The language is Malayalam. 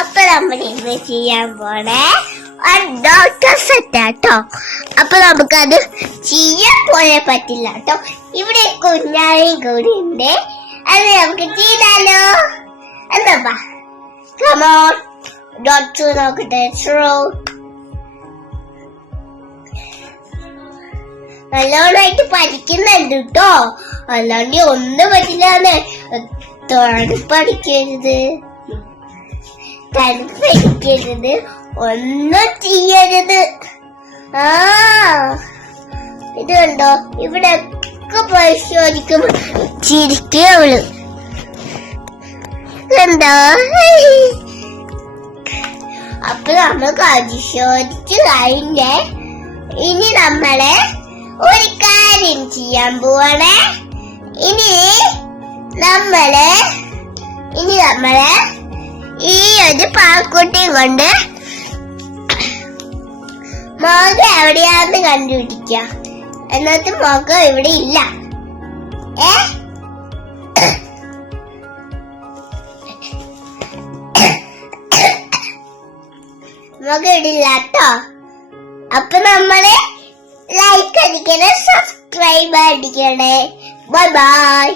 അപ്പൊ നമ്മൾ ഇന്ന് ചെയ്യാൻ പോണേ ഡോക്ടർ സെറ്റാട്ടോ. അപ്പൊ നമുക്കത് ചെയ്യാൻ പോലെ പറ്റില്ല കേട്ടോ. ഇവിടെ കുഞ്ഞായും കൂടി ഉണ്ട്. അത് നമുക്ക് ചെയ്താലോ? എന്താ കമോൺ ഡോക്ടർ നോക്കട്ടെ. നല്ലോണായിട്ട് പഠിക്കുന്നുണ്ട് കേട്ടോ. അല്ലാണ്ട് ഒന്നും പറ്റില്ലാന്ന്. തണുപ്പടിക്കരുത്, തണുപ്പടിക്കരുത്, ഒന്നും ചെയ്യരുത്. ഇത് കണ്ടോ, ഇവിടെ ഒക്കെ പരിശോധിക്കുമ്പോ ചിരിക്കേ അവള് കണ്ടോ. അപ്പൊ നമ്മൾ പരിശോധിച്ചു കഴിഞ്ഞേ. ഇനി നമ്മള് ഒരു കാര്യം ചെയ്യാൻ പോവാണേ. ഇനി നമ്മള് ഈ ഒരു പാൽക്കുട്ടിയും കൊണ്ട് മുഖം എവിടെയാന്ന് കണ്ടുപിടിക്ക. എന്നിട്ട് മുഖം ഇവിടെ ഇല്ല. മുഖം ഇവിടെ ഇല്ല കേട്ടോ. അപ്പൊ നമ്മള് ലൈക്ക് അടിക്കണേ, സബ്സ്ക്രൈബ് അടിക്കണേ. Bye by.